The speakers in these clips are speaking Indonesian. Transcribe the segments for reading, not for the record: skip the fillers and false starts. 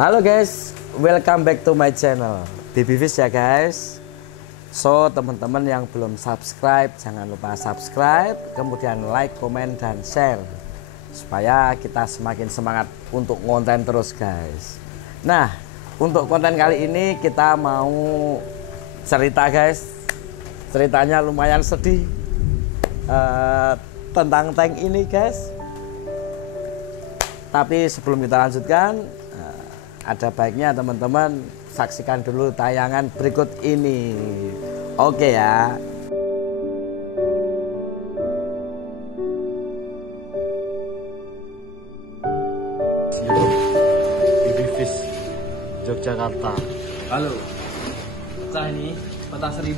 Halo guys, welcome back to my channel Baby Fish ya guys. So teman-teman yang belum subscribe, jangan lupa subscribe, kemudian like, komen, dan share supaya kita semakin semangat untuk konten terus guys. Nah, untuk konten kali ini kita mau cerita guys. Ceritanya lumayan sedih tentang tank ini guys. Tapi sebelum kita lanjutkan, ada baiknya teman-teman saksikan dulu tayangan berikut ini. Oke ya. Baby Fish Yogyakarta. Halo, pecah ini pecah 1000.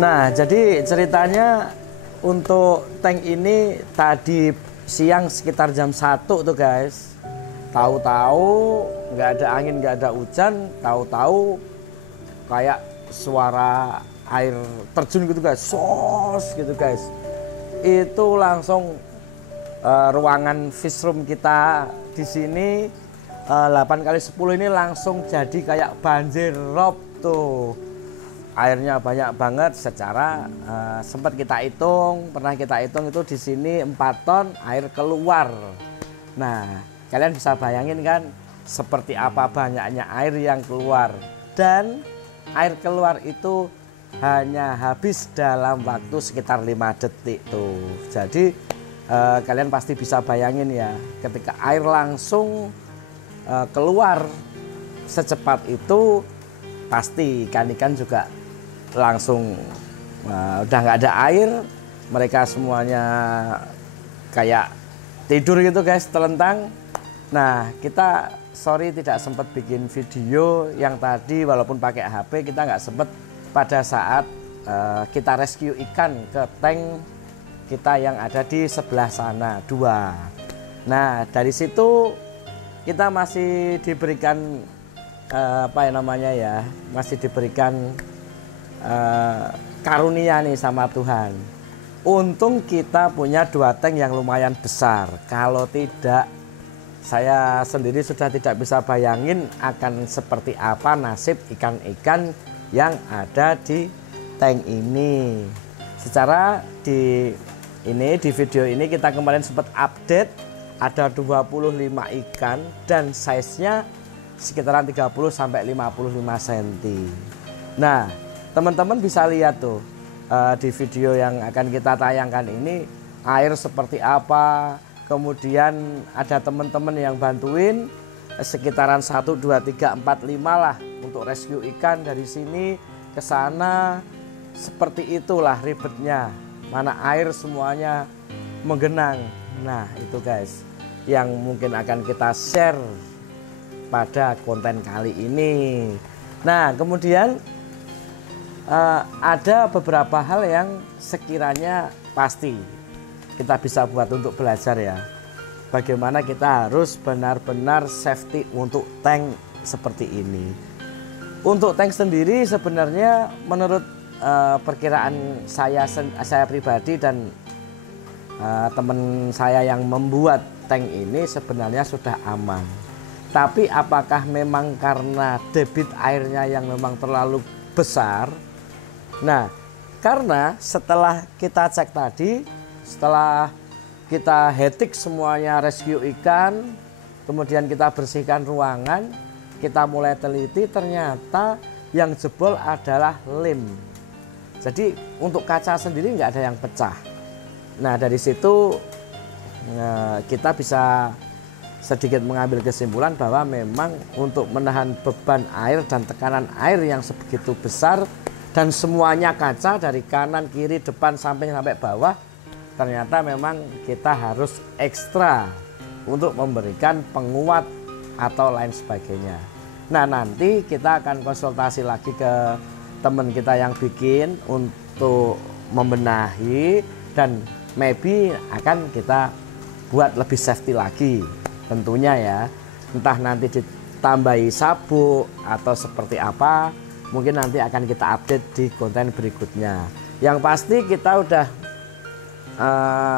Nah, jadi ceritanya untuk tank ini tadi siang sekitar jam 1 tuh guys. Tahu-tahu nggak ada angin, nggak ada hujan, tahu-tahu kayak suara air terjun gitu guys, sos gitu guys. Itu langsung ruangan fish room kita di sini 8x10 ini langsung jadi kayak banjir rob tuh. Airnya banyak banget secara sempat kita hitung, pernah kita hitung itu di sini 4 ton air keluar. Nah, kalian bisa bayangin kan seperti apa banyaknya air yang keluar, dan air keluar itu hanya habis dalam waktu sekitar 5 detik tuh. Jadi kalian pasti bisa bayangin ya, ketika air langsung keluar secepat itu, pasti ikan-ikan juga langsung udah nggak ada air, mereka semuanya kayak tidur gitu guys, telentang. Nah, kita sorry tidak sempat bikin video yang tadi, walaupun pakai HP kita nggak sempat pada saat kita rescue ikan ke tank kita yang ada di sebelah sana 2. Nah, dari situ kita masih diberikan masih diberikan karunia nih sama Tuhan. Untung kita punya 2 tank yang lumayan besar. Kalau tidak, saya sendiri sudah tidak bisa bayangin akan seperti apa nasib ikan-ikan yang ada di tank ini. Secara di video ini kita kemarin sempat update ada 25 ikan dan size-nya sekitaran 30 sampai 55 cm. Nah, teman-teman bisa lihat tuh di video yang akan kita tayangkan ini air seperti apa. Kemudian ada teman-teman yang bantuin sekitaran 1, 2, 3, 4, 5 lah untuk rescue ikan dari sini ke sana. Seperti itulah ribetnya, mana air semuanya menggenang. Nah, itu guys yang mungkin akan kita share pada konten kali ini. Nah, kemudian ada beberapa hal yang sekiranya pasti kita bisa buat untuk belajar ya. Bagaimana kita harus benar-benar safety untuk tank seperti ini. Untuk tank sendiri sebenarnya menurut perkiraan saya pribadi dan teman saya yang membuat tank ini sebenarnya sudah aman. Tapi apakah memang karena debit airnya yang memang terlalu besar? Nah, karena setelah kita cek tadi, setelah kita hetik semuanya rescue ikan, kemudian kita bersihkan ruangan, kita mulai teliti, ternyata yang jebol adalah lem. Jadi untuk kaca sendiri nggak ada yang pecah. Nah, dari situ kita bisa sedikit mengambil kesimpulan bahwa memang untuk menahan beban air dan tekanan air yang sebegitu besar dan semuanya kaca dari kanan, kiri, depan, samping sampai bawah, ternyata memang kita harus ekstra untuk memberikan penguat atau lain sebagainya. Nah, nanti kita akan konsultasi lagi ke teman kita yang bikin untuk membenahi, dan maybe akan kita buat lebih safety lagi tentunya ya. Entah nanti ditambahi sabuk atau seperti apa, mungkin nanti akan kita update di konten berikutnya. Yang pasti kita udah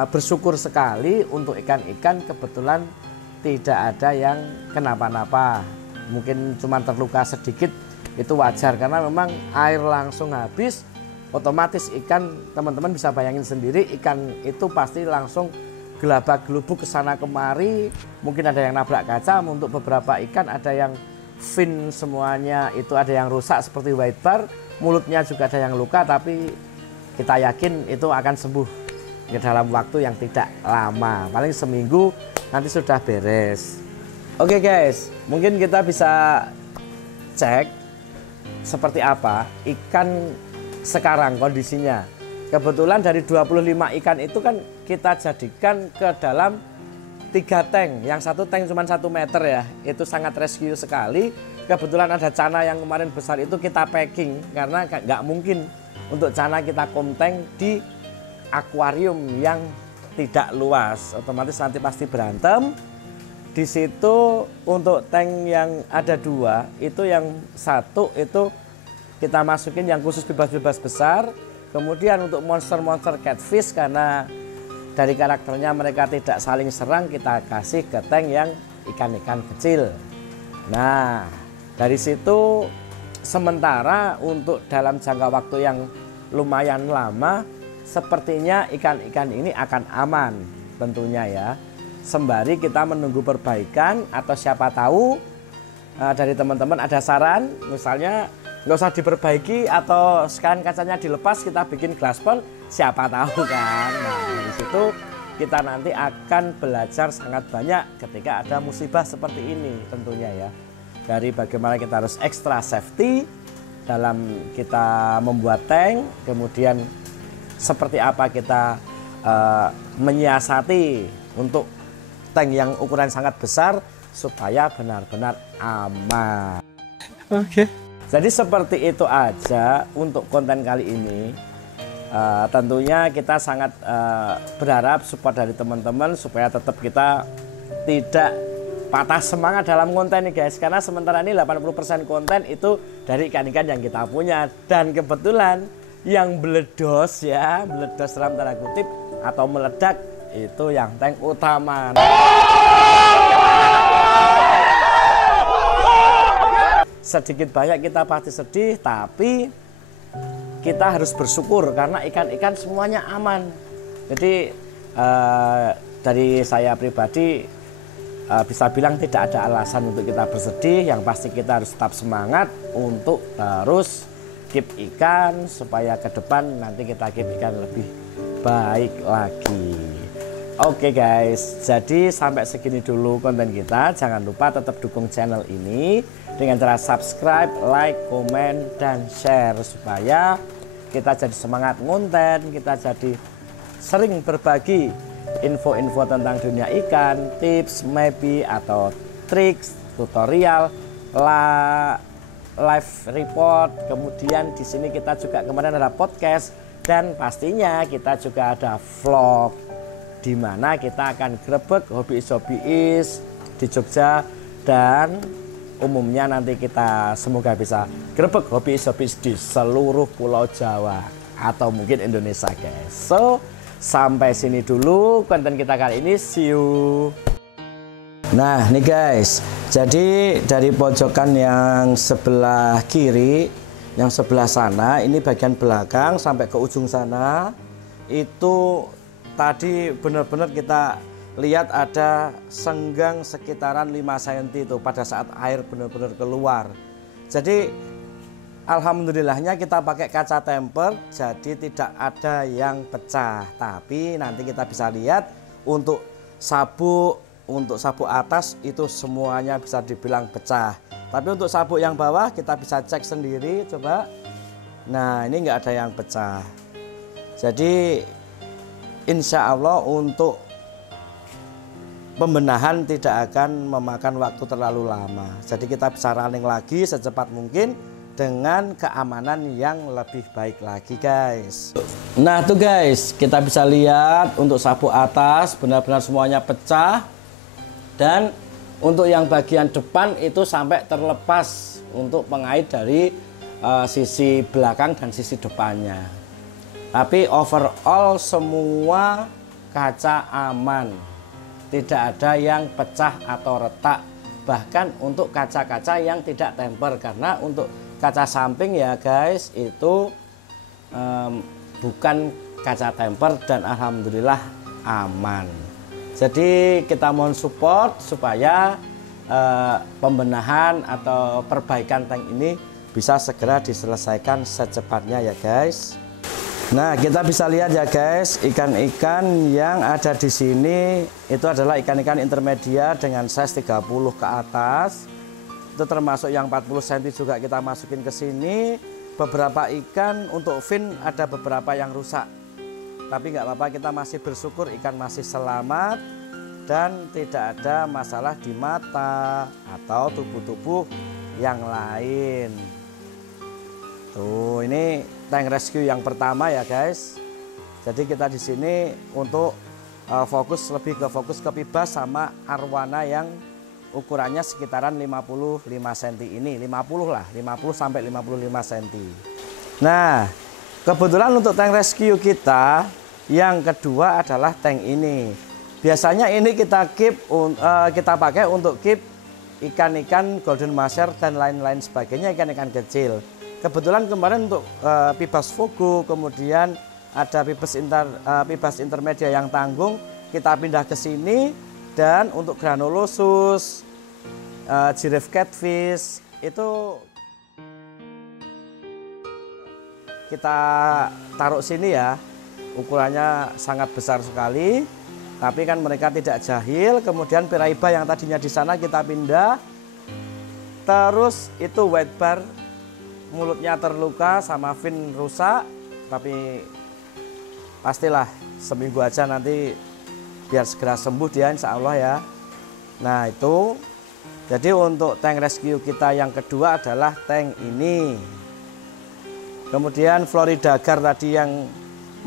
bersyukur sekali untuk ikan-ikan kebetulan tidak ada yang kenapa-napa. Mungkin cuma terluka sedikit, itu wajar karena memang air langsung habis. Otomatis ikan, teman-teman bisa bayangin sendiri, ikan itu pasti langsung gelabak-gelubuk ke sana kemari. Mungkin ada yang nabrak kaca, untuk beberapa ikan ada yang fin semuanya itu ada yang rusak seperti white bar, mulutnya juga ada yang luka, tapi kita yakin itu akan sembuh dalam waktu yang tidak lama, paling seminggu nanti sudah beres. Oke guys, mungkin kita bisa cek seperti apa ikan sekarang kondisinya. Kebetulan dari 25 ikan itu kan kita jadikan ke dalam 3 tank. Yang satu tank cuma 1 meter ya, itu sangat rescue sekali. Kebetulan ada cana yang kemarin besar itu kita packing, karena nggak mungkin untuk cana kita komteng di akuarium yang tidak luas, otomatis nanti pasti berantem. Di situ untuk tank yang ada 2, itu yang satu itu kita masukin yang khusus bebas-bebas besar. Kemudian untuk monster-monster catfish, karena dari karakternya mereka tidak saling serang, kita kasih ke tank yang ikan-ikan kecil. Nah, dari situ sementara untuk dalam jangka waktu yang lumayan lama, sepertinya ikan-ikan ini akan aman tentunya ya. Sembari kita menunggu perbaikan, atau siapa tahu dari teman-teman ada saran, misalnya nggak usah diperbaiki atau sekalian kacanya dilepas, kita bikin glass pond, siapa tahu kan. Nah, dari situ kita nanti akan belajar sangat banyak ketika ada musibah seperti ini tentunya ya. Dari bagaimana kita harus extra safety dalam kita membuat tank, kemudian seperti apa kita menyiasati untuk tank yang ukuran sangat besar supaya benar-benar aman. Oke. Jadi seperti itu aja untuk konten kali ini. Tentunya kita sangat berharap support dari teman-teman supaya tetap kita tidak patah semangat dalam konten ini guys. Karena sementara ini 80% konten itu dari ikan-ikan yang kita punya. Dan kebetulan yang meledos ya, meledos dalam tanda kutip atau meledak, itu yang tank utama. Sedikit banyak kita pasti sedih, tapi kita harus bersyukur karena ikan-ikan semuanya aman. Jadi dari saya pribadi bisa bilang tidak ada alasan untuk kita bersedih. Yang pasti kita harus tetap semangat untuk terus keep ikan supaya ke depan nanti kita keep ikan lebih baik lagi. Oke guys, jadi sampai segini dulu konten kita. Jangan lupa tetap dukung channel ini dengan cara subscribe, like, komen, dan share supaya kita jadi semangat ngonten, kita jadi sering berbagi info-info tentang dunia ikan, tips, maybe atau tricks, tutorial, live report. Kemudian di sini kita juga kemarin ada podcast, dan pastinya kita juga ada vlog di mana kita akan grebek hobiis di Jogja, dan umumnya nanti kita semoga bisa grebek hobiis di seluruh Pulau Jawa atau mungkin Indonesia guys. So sampai sini dulu konten kita kali ini, see you. Nah nih guys, jadi dari pojokan yang sebelah kiri, yang sebelah sana, ini bagian belakang sampai ke ujung sana, itu tadi benar-benar kita lihat ada senggang sekitaran 5 cm itu pada saat air benar-benar keluar. Jadi alhamdulillahnya kita pakai kaca temper, jadi tidak ada yang pecah. Tapi nanti kita bisa lihat untuk sabuk atas itu semuanya bisa dibilang pecah. Tapi untuk sabuk yang bawah kita bisa cek sendiri, coba. Nah ini nggak ada yang pecah. Jadi insya Allah untuk pembenahan tidak akan memakan waktu terlalu lama. Jadi kita bisa running lagi secepat mungkin dengan keamanan yang lebih baik lagi guys. Nah tuh guys, kita bisa lihat untuk sabuk atas benar-benar semuanya pecah. Dan untuk yang bagian depan itu sampai terlepas untuk pengait dari sisi belakang dan sisi depannya. Tapi overall semua kaca aman, tidak ada yang pecah atau retak. Bahkan untuk kaca-kaca yang tidak temper, karena untuk kaca samping ya guys itu bukan kaca temper dan alhamdulillah aman. Jadi kita mohon support supaya pembenahan atau perbaikan tank ini bisa segera diselesaikan secepatnya ya guys. Nah, kita bisa lihat ya guys, ikan-ikan yang ada di sini itu adalah ikan-ikan intermedia dengan size 30 ke atas. Itu termasuk yang 40 cm juga kita masukin ke sini. Beberapa ikan untuk fin ada beberapa yang rusak. Tapi nggak apa-apa, kita masih bersyukur ikan masih selamat dan tidak ada masalah di mata atau tubuh-tubuh yang lain. Tuh, ini tank rescue yang pertama ya guys. Jadi kita di sini untuk fokus ke pibas sama arwana yang ukurannya sekitaran 55 cm ini, 50 lah, 50 sampai 55 cm. Nah, kebetulan untuk tank rescue kita yang kedua adalah tank ini. Biasanya ini kita pakai untuk keep ikan-ikan golden masher dan lain-lain sebagainya, ikan-ikan kecil. Kebetulan kemarin untuk pibas fogo, kemudian ada pibas intermedia yang tanggung, kita pindah ke sini. Dan untuk granulosus, giraffe catfish itu kita taruh sini ya. Ukurannya sangat besar sekali, tapi kan mereka tidak jahil. Kemudian piraiba yang tadinya di sana kita pindah. Terus itu white bar, mulutnya terluka sama fin rusak, tapi pastilah seminggu aja nanti biar segera sembuh dia insya Allah ya. Nah itu, jadi untuk tank rescue kita yang kedua adalah tank ini. Kemudian Florida Gar tadi yang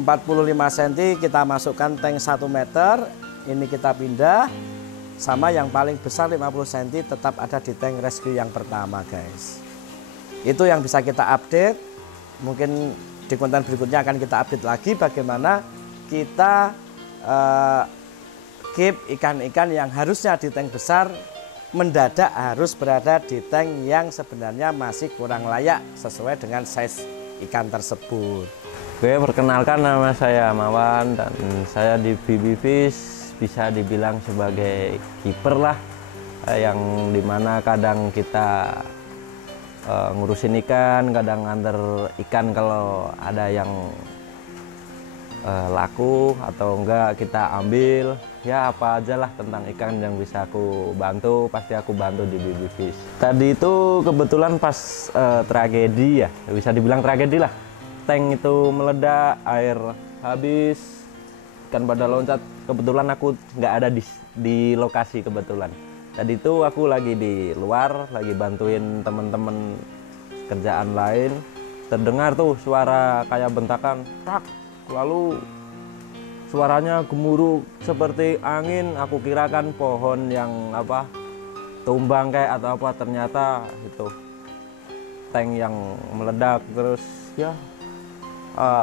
45 cm kita masukkan tank 1 meter, ini kita pindah. Sama yang paling besar 50 cm tetap ada di tank rescue yang pertama guys. Itu yang bisa kita update. Mungkin di konten berikutnya akan kita update lagi bagaimana kita keep ikan-ikan yang harusnya di tank besar mendadak harus berada di tank yang sebenarnya masih kurang layak sesuai dengan size ikan tersebut. Oke, perkenalkan nama saya Mawan dan saya di BB Fish bisa dibilang sebagai kiper lah, yang dimana kadang kita ngurusin ikan, kadang nganter ikan kalau ada yang laku atau enggak kita ambil, ya apa aja lah tentang ikan yang bisa aku bantu, pasti aku bantu di BB Fish. Tadi itu kebetulan pas tragedi ya, bisa dibilang tragedi lah. Tank itu meledak, air habis, ikan pada loncat. Kebetulan aku nggak ada di lokasi kebetulan. Tadi itu aku lagi di luar, lagi bantuin temen-temen kerjaan lain. Terdengar tuh suara kayak bentakan, tak. Lalu suaranya gemuruh seperti angin. Aku kirakan pohon yang tumbang kayak atau apa, ternyata itu tank yang meledak. Terus ya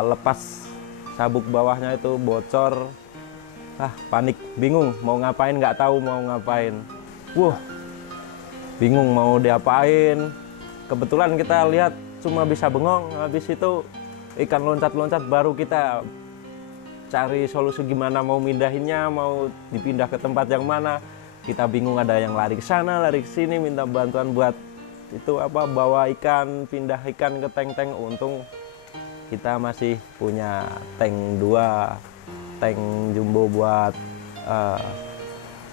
lepas sabuk bawahnya itu bocor. Panik, bingung mau ngapain, nggak tahu mau ngapain. Bingung mau diapain. Kebetulan kita lihat cuma bisa bengong. Habis itu ikan loncat-loncat, baru kita cari solusi gimana mau mindahinnya, mau dipindah ke tempat yang mana. Kita bingung, ada yang lari ke sana, lari ke sini, minta bantuan buat itu bawa ikan, pindah ikan ke tank-tank. Untung kita masih punya tank 2, tank jumbo buat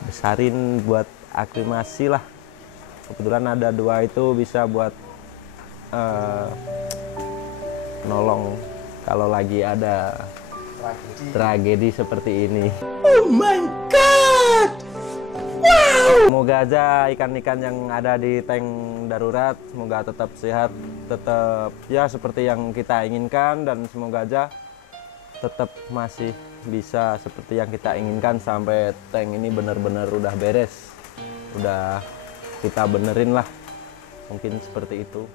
besarin, buat aklimasi lah. Kebetulan ada 2 itu bisa buat nolong kalau lagi ada tragedi seperti ini. Oh my god, wow! Semoga aja ikan-ikan yang ada di tank darurat semoga tetap sehat, tetap ya seperti yang kita inginkan, dan semoga aja tetap masih bisa seperti yang kita inginkan sampai tank ini benar-benar udah beres, udah kita benerin lah, mungkin seperti itu.